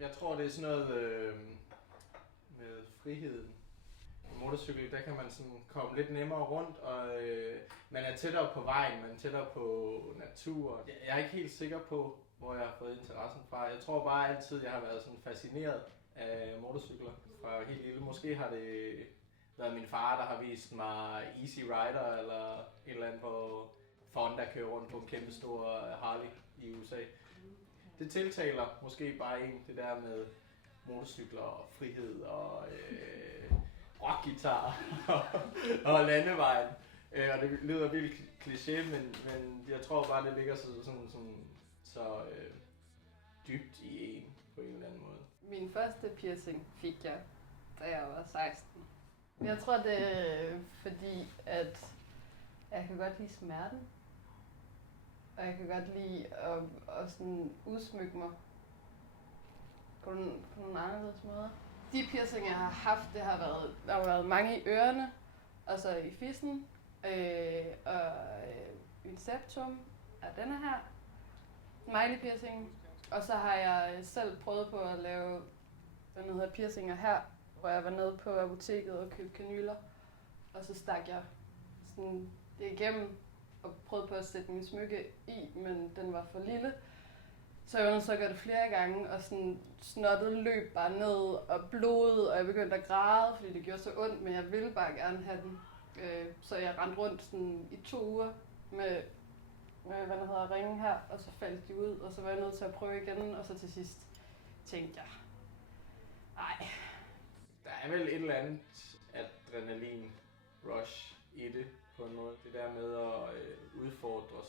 Jeg tror, det er sådan noget med friheden. På motorcykel, der kan man sådan komme lidt nemmere rundt, og man er tættere på vejen, man er tættere på natur. Jeg er ikke helt sikker på, hvor jeg har fået interessen fra. Jeg tror bare altid, jeg har været sådan fascineret af motorcykler fra helt lille. Måske har det været min far, der har vist mig Easy Rider, eller et eller andet, hvor Fonda kører rundt på en kæmpe stor Harley i USA. Det tiltaler måske bare en, det der med motorcykler og frihed og rockguitar og landevejen. Og det lyder vildt kliché, men jeg tror bare, det ligger så dybt i en på en eller anden måde. Min første piercing fik jeg, da jeg var 16. Jeg tror, det er fordi, at jeg kan godt lide smerten. Og jeg kan godt lide at sådan udsmykke mig på nogle anderledes måder. De piercinger, jeg har haft, der har været mange i ørerne, og så i fissen, og en septum af denne her, smiley piercing. Og så har jeg selv prøvet på at lave piercinger her, hvor jeg var nede på apoteket og købte kanyler. Og så stak jeg sådan det igennem og prøvede på at sætte min smykke i, men den var for lille. Så jeg var nødt til at gøre det flere gange, og sådan snottet løb bare ned og blodet, og jeg begyndte at græde, fordi det gjorde så ondt, men jeg ville bare gerne have den. Så jeg rendte rundt sådan i 2 uger med ringen her, og så faldt de ud, og så var jeg nødt til at prøve igen, og så til sidst tænkte jeg, nej. Der er vel et eller andet adrenalin rush i det på en måde. Det der med at udfordre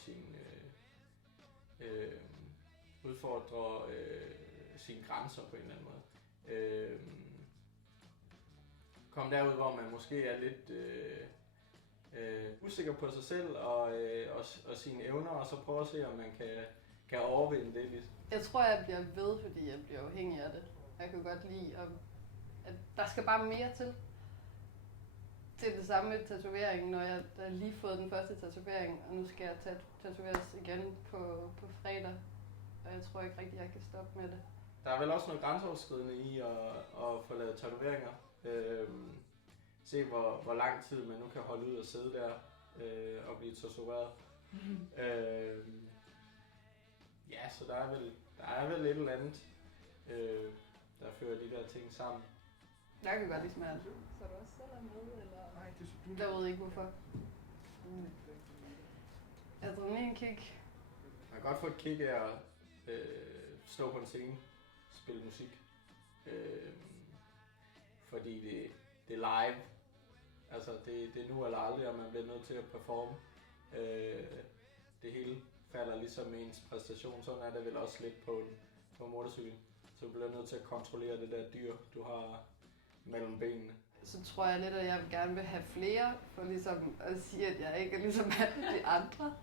sine grænser på en eller anden måde. Kom derud, hvor man måske er lidt usikker på sig selv og sine evner, og så prøve at se, om man kan overvinde det lidt. Jeg tror, jeg bliver ved, fordi jeg bliver afhængig af det. Jeg kan godt lide, at der skal bare mere til. Det er det samme med tatoveringen, når jeg har lige fået den første tatovering, og nu skal jeg tatoveres igen på fredag. Og jeg tror ikke rigtig, jeg kan stoppe med det. Der er vel også noget grænseoverskridende i at få lavet tatoveringer. Se hvor lang tid man nu kan holde ud og sidde der og blive tatoveret. Ja, så der er vel et eller andet, der fører de der ting sammen. Jeg kan godt lide smerte. Så er du også selv med, eller? Nej, det er du. Jeg ved ikke hvorfor. Adrenalinkick. Man kan godt få et kick af at stå på en scene, spille musik. Fordi det er live. Altså det er nu eller aldrig, og man bliver nødt til at performe. Det hele falder ligesom ens præstation. Sådan er det vel også lidt på motorcykel. Så du bliver nødt til at kontrollere det der dyr, du har mellem benene. Så tror jeg lidt, at jeg gerne vil have flere, for ligesom at sige, at jeg ikke er ligesom alle de andre.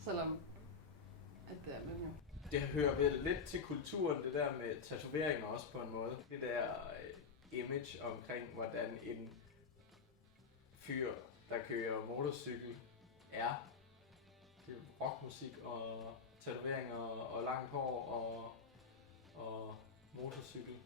Selvom at det er man jo. Det hører vel lidt til kulturen, det der med tatoveringer også på en måde. Det der image omkring, hvordan en fyr, der kører motorcykel, er. Det er rockmusik og tatoveringer og langt hår og motorcykel.